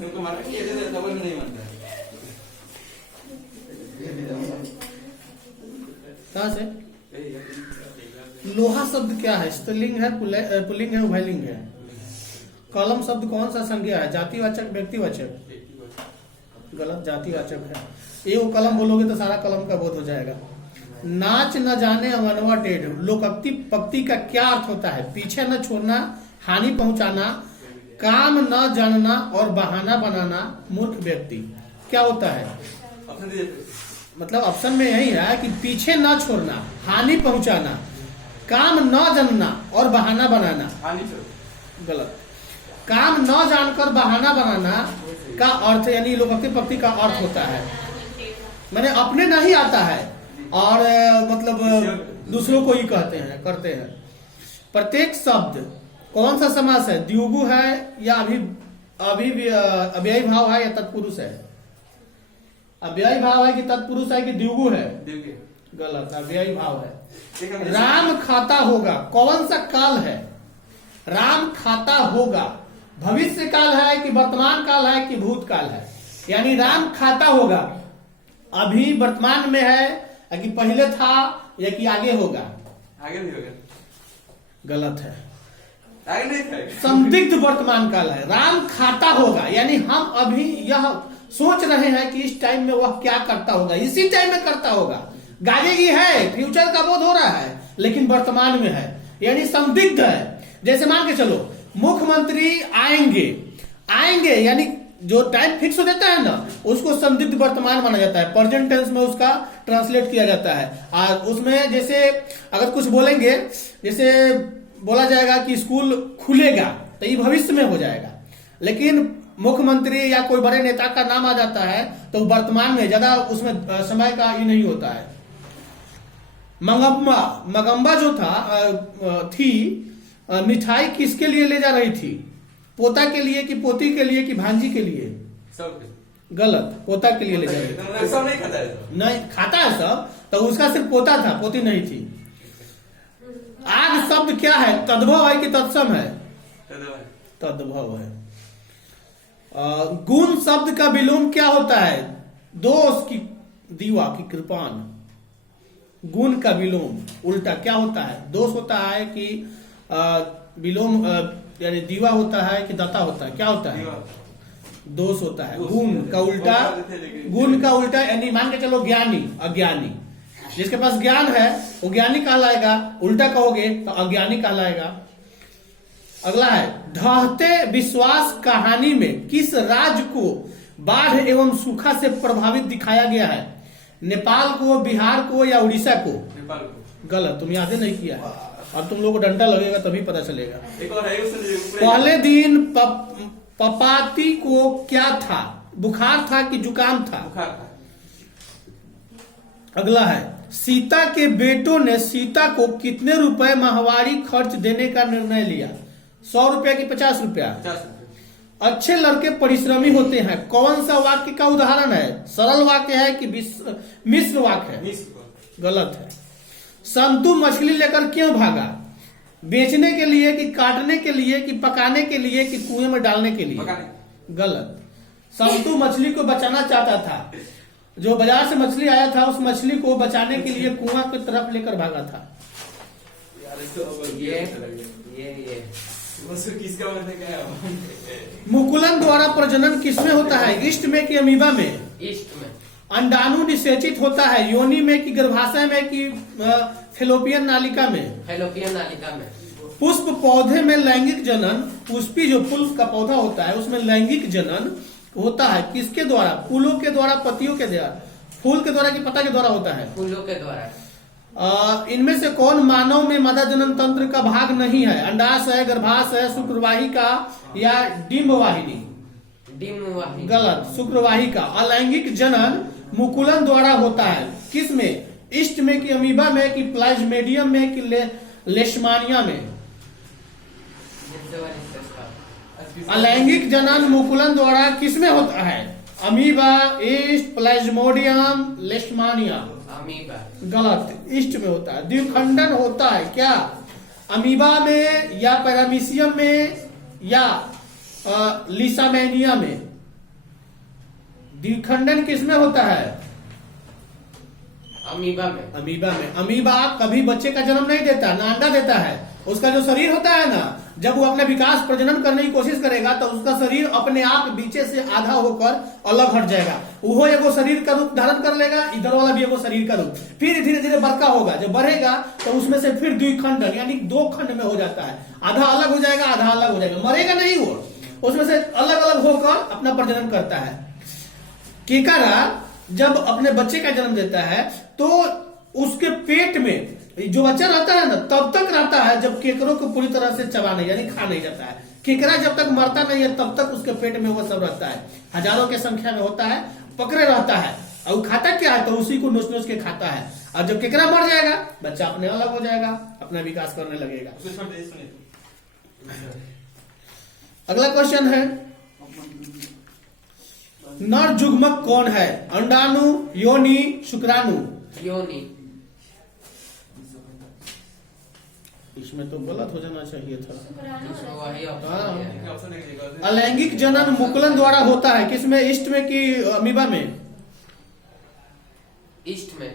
तुमको माना कि ये डबल में नहीं मानता है। कहां से? लोहा शब्द क्या है? स्त्रीलिंग है, पुल्लिंग है, उभयलिंग है? कलम शब्द कौन सा संज्ञा है? जातिवाचक, व्यक्तिवाचक? गलत, जातिवाचक है। एगो कलम बोलोगे तो सारा कलम का बोध हो जाएगा। नाच न जाने अंगनवा टेढ़, लोकोक्ति पक्ति का क्या अर्थ होता है? पीछे न छोड़ना, हानि पहुंचाना, काम न जानना और बहाना बनाना, मूर्ख व्यक्ति। क्या होता है? मतलब ऑप्शन में यही है कि पीछे न छोड़ना, हानि पहुंचाना, काम न जानना और बहाना बनाना। गलत। काम न जानकर बहाना बनाना का अर्थ यानी लोकोक्ति पक्ति का अर्थ होता है मैंने अपने नहीं आता है और मतलब दूसरों को ही कहते हैं, करते हैं। प्रत्येक शब्द कौन सा समास है? द्विगु है या अव्ययी भाव है या तत्पुरुष है? अव्ययी भाव है कि तत्पुरुष है कि द्विगु है? गलत, अव्ययी भाव है। राम खाता होगा कौन सा काल है? राम खाता होगा भविष्य काल है कि वर्तमान काल है कि भूतकाल है? यानी राम खाता होगा अभी वर्तमान में है या कि पहले था या कि आगे होगा? आगे नहीं होगा। गलत है, आगे नहीं था। संदिग्ध वर्तमान काल है। राम खाता होगा यानी हम अभी यह सोच रहे हैं कि इस टाइम में वह क्या करता होगा, इसी टाइम में करता होगा। गागे की है, फ्यूचर का बोध हो रहा है लेकिन वर्तमान में है, यानी संदिग्ध है। जैसे मान के चलो मुख्यमंत्री आएंगे यानी जो टाइम फिक्स हो जाता है ना उसको संदिग्ध वर्तमान माना जाता है। प्रेजेंट टेंस में उसका ट्रांसलेट किया जाता है। और उसमें जैसे अगर कुछ बोलेंगे, जैसे बोला जाएगा कि स्कूल खुलेगा तो ये भविष्य में हो जाएगा, लेकिन मुख्यमंत्री या कोई बड़े नेता का नाम आ जाता है तो वर्तमान में, ज्यादा उसमें समय का ही नहीं होता है। मगम्बा जो थी मिठाई किसके लिए ले जा रही थी? पोता के लिए कि पोती के लिए कि भांजी के लिए? सब गलत, पोता के लिए ले जा रही थी। सब नहीं खाता है। नहीं खाता है सब, तो उसका सिर्फ पोता था, पोती नहीं थी। आग शब्द क्या है? तद्भव है कि तत्सम है? तद्भव है। गुण शब्द का विलोम क्या होता है? दोष की दीवा की कृपान। गुण का विलोम उल्टा क्या होता है? दोष होता है कि विलोम यानी दीवा होता है कि दत्ता होता है? क्या होता है? दोष होता है। गुण का उल्टा यानी मान के चलो ज्ञानी अज्ञानी, जिसके पास ज्ञान है वो ज्ञानी कहलाएगा, उल्टा कहोगे तो अज्ञानी कहलाएगा। अगला है ढहते विश्वास कहानी में किस राज्य को बाढ़ एवं सूखा से प्रभावित दिखाया गया है? नेपाल को, बिहार को या उड़ीसा को? नेपाल को। गलत, तुम याद नहीं किया है। अब तुम लोग को डंडा लगेगा तभी पता चलेगा। एक और है पहले दिन पपाती को क्या था? बुखार था कि जुकाम था? बुखार था। अगला है सीता के बेटों ने सीता को कितने रुपए माहवारी खर्च देने का निर्णय लिया? 100 रुपया कि 50 रुपया? 50 रुपया। अच्छे लड़के परिश्रमी होते हैं कौन सा वाक्य का उदाहरण है? सरल वाक्य है कि मिश्र वाक्य है? गलत है। संतु मछली लेकर क्यों भागा? बेचने के लिए कि काटने के लिए कि पकाने के लिए कि कुएं में डालने के लिए? गलत। संतु मछली को बचाना चाहता था। जो बाजार से मछली आया था उस मछली को बचाने के लिए कुआं की तरफ लेकर भागा था। किसका मतलब क्या है? मुकुलन द्वारा प्रजनन किसमें होता है? ईस्ट में कि अमीबा में? ईस्ट में। अंडाणु निषेचित होता है योनि में कि गर्भाशय में कि फेलोपियन नालिका में? फेलोपियन नालिका में। पुष्प पौधे में लैंगिक जनन, पुष्पी जो फूल का पौधा होता है उसमें लैंगिक जनन होता है किसके द्वारा? फूलों के द्वारा, पत्तियों के द्वारा? फूल के द्वारा कि पत्ता के द्वारा होता है? फूलों के द्वारा। इनमें से कौन मानव में मादा जनन तंत्र का भाग नहीं है? अंडाशय है, गर्भाशय है, शुक्रवाहिका या डिंबवाहिनी? डिंबवाहिनी। गलत, शुक्रवाहिका। अलैंगिक जनन मुकुलन द्वारा होता है किसमें? ईस्ट में कि अमीबा में कि प्लाज्मेडियम में कि लेशमानिया में? अलैंगिक जनन मुकुलन द्वारा किसमें होता है? Amoeba, east, Plasmodium, लेशमानिया? अमीबा। गलत, ईस्ट में होता है। द्विखंडन होता है क्या? अमीबा में या पैरामीशियम में या लिसामेनिया में? द्विखंडन किसमें होता है? अमीबा में। अमीबा में। अमीबा कभी बच्चे का जन्म नहीं देता, ना अंडा देता है। उसका जो शरीर होता है ना, जब वो अपने विकास प्रजनन करने की कोशिश करेगा तो उसका शरीर अपने आप बीचे से आधा होकर अलग हट जाएगा। वो एगो शरीर का रूप धारण कर लेगा, इधर वाला भी एगो शरीर का रूप, फिर धीरे धीरे बड़का होगा। जब बढ़ेगा तो उसमें से फिर द्विखंडन यानी 2 खंड में हो जाता है। आधा अलग हो जाएगा, आधा अलग हो जाएगा, मरेगा नहीं वो, उसमें से अलग अलग होकर अपना प्रजनन करता है। केकड़ा जब अपने बच्चे का जन्म देता है तो उसके पेट में जो बच्चा रहता है ना तब तक रहता है जब केकड़ों को पूरी तरह से चबा नहीं यानी खा नहीं जाता है। केकड़ा जब तक मरता नहीं है तब तक उसके पेट में वो सब रहता है, हजारों के संख्या में होता है, पकड़े रहता है। और वो खाता क्या है तो उसी को नोच नोच के खाता है। और जब केकड़ा मर जाएगा बच्चा अपने अलग हो जाएगा, अपना विकास करने लगेगा। अगला क्वेश्चन है, नर जुग्मक कौन है? अंडाणु, योनि, शुक्राणु? योनि। इसमें तो गलत हो जाना चाहिए था। इसमें वही ऑप्शन है। अलैंगिक जनन मुकुलन द्वारा होता है, किसमें? ईस्ट में कि अमीबा में? ईस्ट में।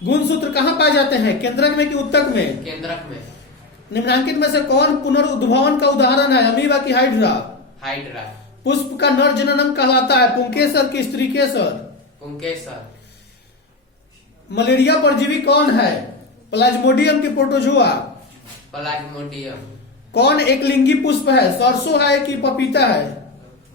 गुणसूत्र कहाँ पाए जाते हैं? केंद्रक में कि उत्तक में? केंद्रक में। निम्नलिखित में से कौन पुनरुद्भवन का उदाहरण है? अमीबा की हाइड्रा? हाइड्रा। पुष्प का नर जननम कहलाता है, पुंकेसर की स्त्रीकेसर? पुंकेसर। मलेरिया परजीवी कौन है? प्लाज्मोडियम की प्रोटोजुआ? प्लाज्मोडियम। कौन एक लिंगी पुष्प है? सरसों है कि पपीता है?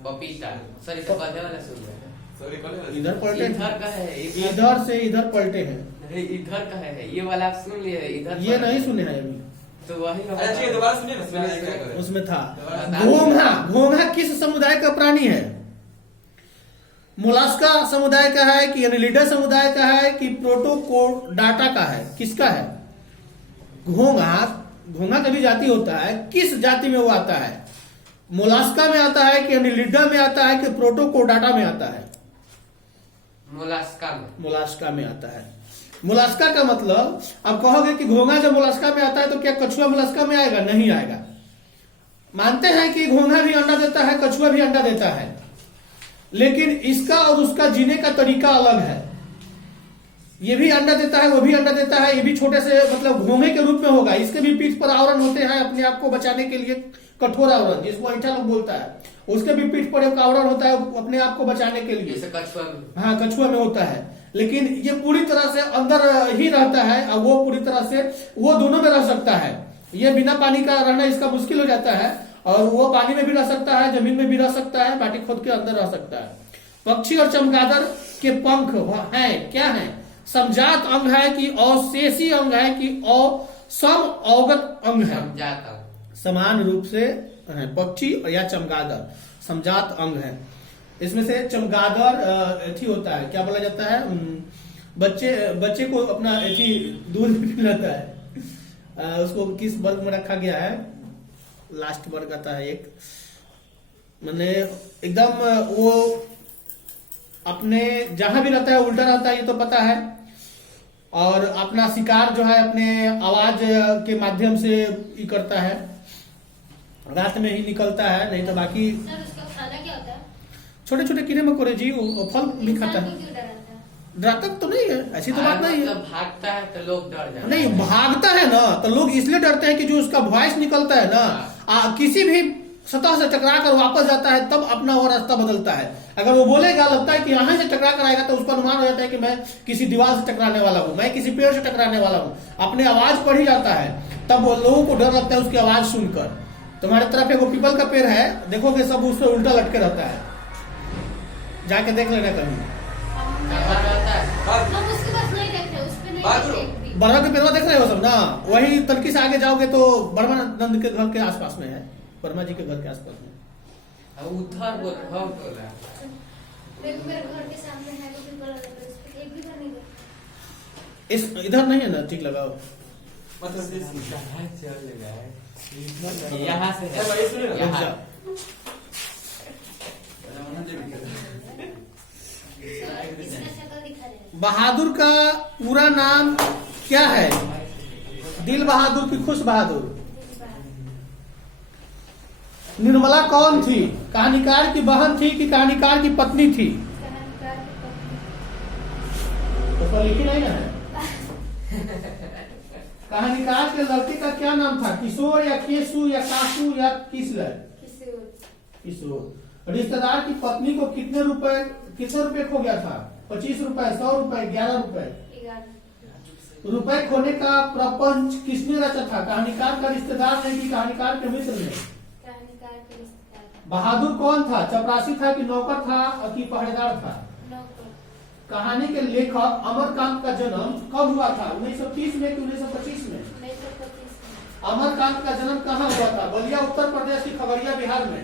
पपीता। सर इसका पहले वाला सुन रहे इधर पलटे, इधर का है, इधर से इधर पलटे हैं। नहीं इधर का है, ये वाला आप सुन लिए, इधर ये नहीं सुने हैं अभी, तो वही अच्छा दोबारा सुनिए ना, उसमें था। घोंघा, घोंघा किस समुदाय का प्राणी है? मोलास्का समुदाय का है कि एनिलिडा समुदाय का है कि प्रोटोकोडाटा का है? किसका है? घोंघा, घोंघा का भी जाति होता है, किस जाति में वो आता है? मोलास्का में आता है कि एनिलिडा में आता है कि प्रोटोकोडाटा में आता है? मोलास्का में। मोलास्का में आता है। मोलास्का का मतलब, आप कहोगे कि घोंघा जब मोलास्का में आता है तो क्या कछुआ मोलास्का में आएगा? नहीं आएगा। मानते हैं कि घोंघा भी अंडा देता है, कछुआ भी अंडा देता है, लेकिन इसका और उसका जीने का तरीका अलग है। ये भी अंडा देता है, वो भी अंडा देता है, ये भी छोटे से मतलब घोंघे के रूप में होगा। इसके भी पीठ पर आवरण होते हैं अपने आप को बचाने के लिए, कठोर आवरण जिसको ऐठा लोग बोलता है। उसके भी पीठ पर एक आवरण होता है अपने आप को बचाने के लिए, जैसे कछुआ में। हाँ कछुआ में होता है, लेकिन ये पूरी तरह से अंदर ही रहता है और वो पूरी तरह से वो दोनों में रह सकता है। ये बिना पानी का रहना इसका मुश्किल हो जाता है, और वो पानी में भी रह सकता है, जमीन में भी रह सकता है, माटी खोद के अंदर रह सकता है। पक्षी और चमगादड़ के पंख हैं क्या है? समजात अंग है कि अवशेषी अंग है कि सम अवगत अंग है? समजात अंग। समान रूप से है पक्षी या चमगादड़ समजात अंग है। इसमें से चमगादड़ एथी होता है, क्या बोला जाता है, बच्चे को अपना एथी दूध पिलाता है। उसको किस वर्ग में रखा गया है? लास्ट वर्ग आता है एक, मैंने एकदम वो अपने जहां भी रहता है उल्टा रहता है, ये तो पता है। और अपना शिकार जो है अपने आवाज के माध्यम से ही करता है, रात में ही निकलता है, नहीं तो बाकी सर उसका खाना क्या होता है? छोटे छोटे कीड़े मकोड़े जी, वो फल भी खाता है। क्यों डराता है? डरता तो नहीं है, ऐसी तो बात नहीं है। मतलब भागता है तो लोग डर जाते नहीं हैं। भागता है ना तो लोग इसलिए डरते हैं कि जो उसका वॉइस निकलता है ना, किसी भी सतह से टकरा कर वापस जाता है तब अपना वो रास्ता बदलता है। अगर वो बोलेगा, लगता है कि यहाँ से टकरा कर आएगा, तो उसको अनुमान हो जाता है कि मैं किसी दीवार से टकराने वाला हूँ, मैं किसी पेड़ से टकराने वाला हूँ, अपने आवाज पर ही जाता है। तब वो लोगों को डर लगता है उसकी आवाज सुनकर। तुम्हारे तरफ एक पीपल का पेड़ है, देखोगे सब उस पर उल्टा लटके रहता है, जाके देख लेना कहीं। कहाँ रहता है? हम उसके पास नहीं देखते, उस पे नहीं बाथरूम। देखते एक भी। बर्मा के पेड़वा देख रहे हो सब ना, वही तलकी से आगे जाओगे तो बर्मा नंद के घर के आसपास में है, वर्मा जी के घर के आसपास में। उधर वो रहा तो रहा। मेरे घर के सामने है तो पीपल लगा है, उस पे एक भी घर नहीं देखते। इस इधर नहीं है ना, ठीक लगाओ। कहाँ चल रहा है? यहाँ से अच्छा, भाई सुनिए ना। है, यहाँ। इसका शक्ल दिखा रहे हैं। बहादुर का पूरा नाम क्या है? दिल बहादुर की खुश बहादुर? निर्मला कौन थी? कहानीकार की बहन थी कि कहानीकार की पत्नी थी? पर लिखी नहीं ना है। कहानीकार के लड़के का क्या नाम था? किशोर या केशु या काशु या किसलय? किशोर। रिश्तेदार की पत्नी को कितने रुपए खो गया था? 25 रुपए, 100 रुपए, 11 रुपए। रुपए खोने का प्रपंच किसने रचा था? कहानीकार का रिश्तेदार ने कि कहानीकार के मित्र ने? कहानीकार के रिश्तेदार। बहादुर कौन था? चपरासी था कि नौकर था कि पहरेदार था? नौकर। कहानी के लेखक अमरकांत का जन्म कब हुआ था? 1930 में कि 1925 में? 1925 में। अमरकांत का जन्म कहाँ हुआ था? बलिया उत्तर प्रदेश की खगड़िया बिहार में?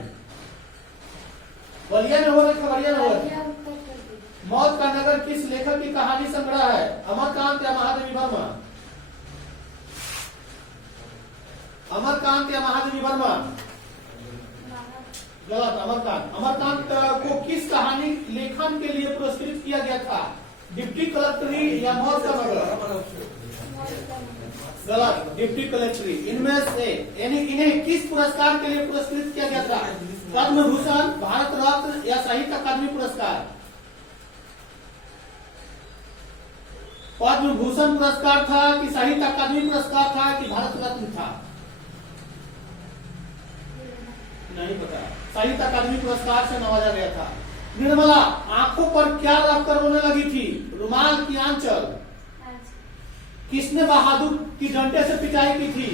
बलिया में हो रहा, खगड़िया में हो रहा। बलिया उत्तर प्रदेश। मौत का नगर किस लेखक की कहानी संग्रह है? अमरकांत या महादेवी वर्मा? अमरकांत या महादेवी वर्मा? गलत, अमरकांत। अमरकांत को किस कहानी लेखन के लिए पुरस्कृत किया गया था? डिप्टी कलेक्टरी या मौत का नगर? गलत, डिप्टी कलेक्टरी। इनमें से इन्हें किस पुरस्कार के लिए पुरस्कृत किया गया था? पद्म भूषण, भारत रत्न या साहित्य अकादमी पुरस्कार? पद्म भूषण पुरस्कार था कि साहित्य अकादमी पुरस्कार था कि भारत रत्न था? नहीं पता। साहित्य अकादमी पुरस्कार से नवाजा गया था। निर्मला आंखों पर क्या रखकर रोने लगी थी? रुमाल की आंचल? किसने बहादुर की डंडे से पिटाई की थी?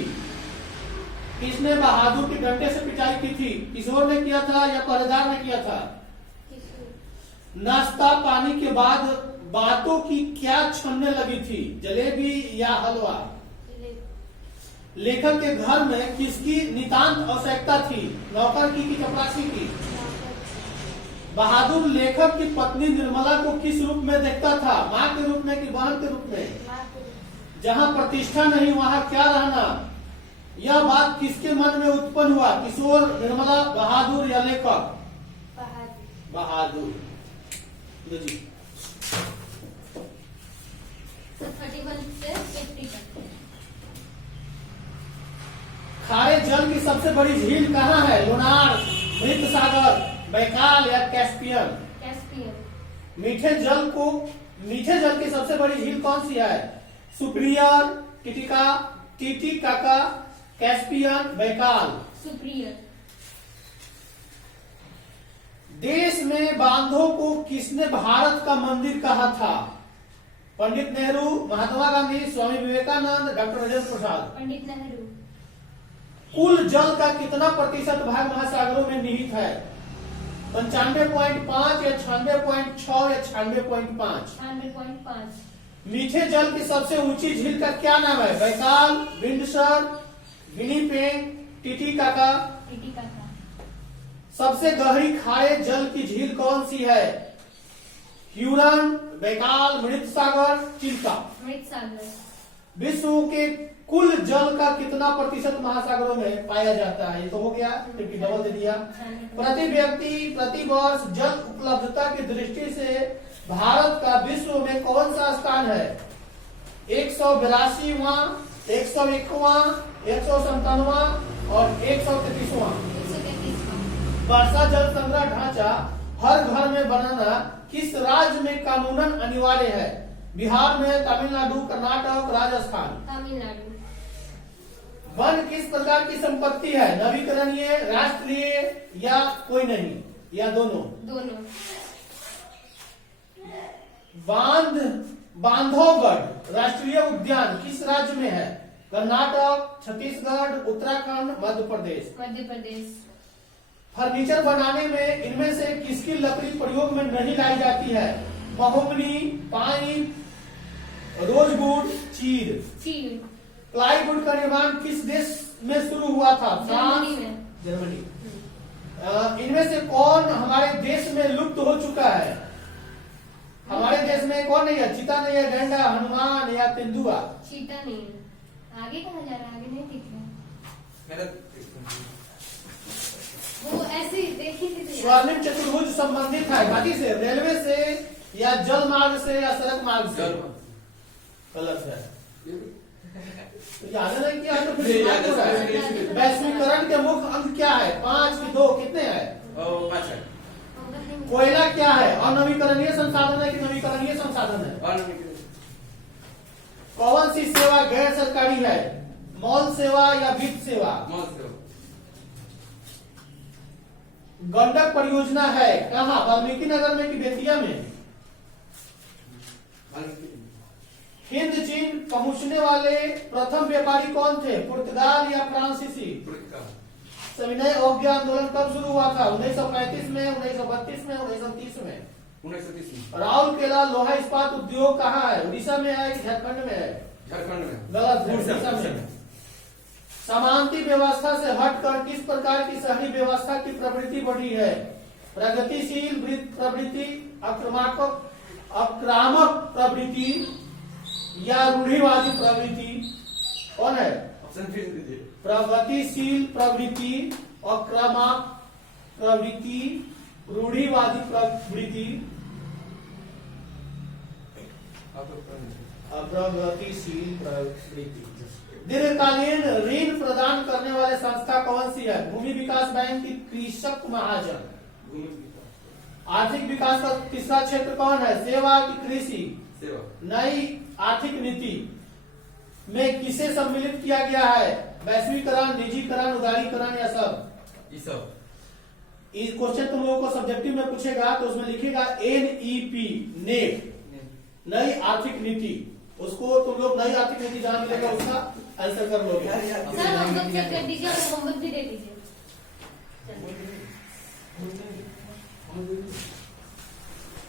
किसने बहादुर की डंडे से पिटाई की थी? किशोर ने किया था या पहरेदार ने किया था? नाश्ता पानी के बाद बातों की क्या छनने लगी थी? जलेबी या हलवा? लेखक के घर में किसकी नितांत आवश्यकता थी? नौकर की कि चपरासी की? बहादुर लेखक की पत्नी निर्मला को किस रूप में देखता था? माँ के रूप में कि बहन के रूप में? जहाँ प्रतिष्ठा नहीं वहाँ क्या रहना? यह बात किसके मन में उत्पन्न हुआ? किशोर, निर्मला, बहादुर या लेखक? बहादुर। जी 31 से 50 तक। खारे जल की सबसे बड़ी झील कहाँ है? लोनार, मृत सागर, बैकाल या कैस्पियन? कैस्पियन। मीठे जल की सबसे बड़ी झील कौन सी है? Superior, Titicaca, Caspian, Baikal? Superior. देश में बांधों को किसने भारत का मंदिर कहा था? पंडित नेहरू, महात्मा गांधी, स्वामी विवेकानंद, डॉक्टर राजेंद्र प्रसाद? पंडित नेहरू। कुल जल का कितना प्रतिशत भाग महासागरों में निहित है? 95.5 या 96.6 या 96.5? 96.5। मीठे जल की सबसे ऊंची झील का क्या नाम है? Baikal, Windsor, Winnipeg, Titicaca? Titicaca. सबसे गहरी खारे जल की झील कौन सी है? ह्यूरन, बैकाल, मृत सागर, चिल्का? मृत सागर। विश्व के कुल जल का कितना प्रतिशत महासागरों में पाया जाता है? ये तो हो गया, क्योंकि डबल दे दिया। प्रति व्यक्ति प्रति वर्ष जल उपलब्धता की दृष्टि से भारत का विश्व में कौन सा स्थान है? 182वां, 101वां, 197वां और 133वां? 133वां। वर्षा जल संग्रह ढांचा हर घर में बनाना किस राज्य में कानूनन अनिवार्य है? बिहार में, तमिलनाडु, कर्नाटक, राजस्थान? तमिलनाडु। वन किस प्रकार की संपत्ति है? नवीकरणीय, राष्ट्रीय या कोई नहीं या दोनों? दोनों। बांधवगढ़ राष्ट्रीय उद्यान किस राज्य में है? कर्नाटक, छत्तीसगढ़, उत्तराखंड, मध्य प्रदेश? मध्य प्रदेश। फर्नीचर बनाने में इनमें से किसकी लकड़ी प्रयोग में नहीं लाई जाती है? महोगनी, पाइन, रोजवुड, चीड़? प्लाईवुड का निर्माण किस देश में शुरू हुआ था? France, Germany. इनमें से कौन हमारे देश में लुप्त हो चुका है? हमारे देश में कौन नहीं है? चीता नहीं है, गैंडा, हनुमान या तेंदुआ? चीता नहीं है। आगे कहाँ जा रहा है? आगे नहीं दिख रहा। वो ऐसे देखी थी। स्वर्णिम चतुर्भुज संबंधित है गति से, रेलवे से या जल मार्ग से या सड़क मार्ग से? गलत है। याद नहीं किया तो फिर वैश्वीकरण के मुख्य अंग क्या है? 5 की 2 कितने हैं? 5 है। कोयला क्या है? अनवीकरणीय संसाधन है कि नवीकरणीय संसाधन है? कौन सी सेवा गैर सरकारी है? मॉल सेवा या वित्त सेवा? मॉल से हो। गंडक परियोजना है कहाँ? वाल्मीकि नगर में कि बेतिया में? हिंद चीन पहुंचने वाले प्रथम व्यापारी कौन थे? पुर्तगाल या फ्रांसीसी? पुरस्कार। सविनय अवज्ञा आंदोलन कब शुरू हुआ था? 1935 में, 1932 में, 1930 में? 1930 में। राउरकेला लोहा इस्पात उद्योग कहाँ है? उड़ीसा में है कि झारखंड में है? झारखंड में। गलत, उड़ीसा में। समांती व्यवस्था से हटकर किस प्रकार की शहरी व्यवस्था की प्रवृत्ति बढ़ी है? प्रगतिशील प्रवृत्ति, आक्रामक प्रवृत्ति या रूढ़िवादी प्रवृत्ति? कौन है? ऑप्शन फिर से दीजिए। प्रगतिशील प्रवृत्ति, आक्रामक प्रवृत्ति, रूढ़िवादी प्रवृत्ति? प्रगतिशील प्रवृत्ति। दीर्घकालीन ऋण प्रदान करने वाले संस्था कौन सी है? भूमि विकास बैंक की कृषक महाजन? आर्थिक विकास का तीसरा क्षेत्र कौन है? सेवा की कृषि? सेवा। नई आर्थिक नीति में किसे सम्मिलित किया गया है? वैश्वीकरण, निजीकरण, उदारीकरण या सब? ये सब। इस क्वेश्चन तुम लोगों को सब्जेक्टिव में पूछेगा तो उसमें लिखेगा NEP, नेट, नई आर्थिक नीति। उसको तुम लोग नई आर्थिक नीति जहां मिलेगा उसका आंसर कर लोगे। सर होमवर्क चेक कर दीजिए और होमवर्क भी दे दीजिए। बोल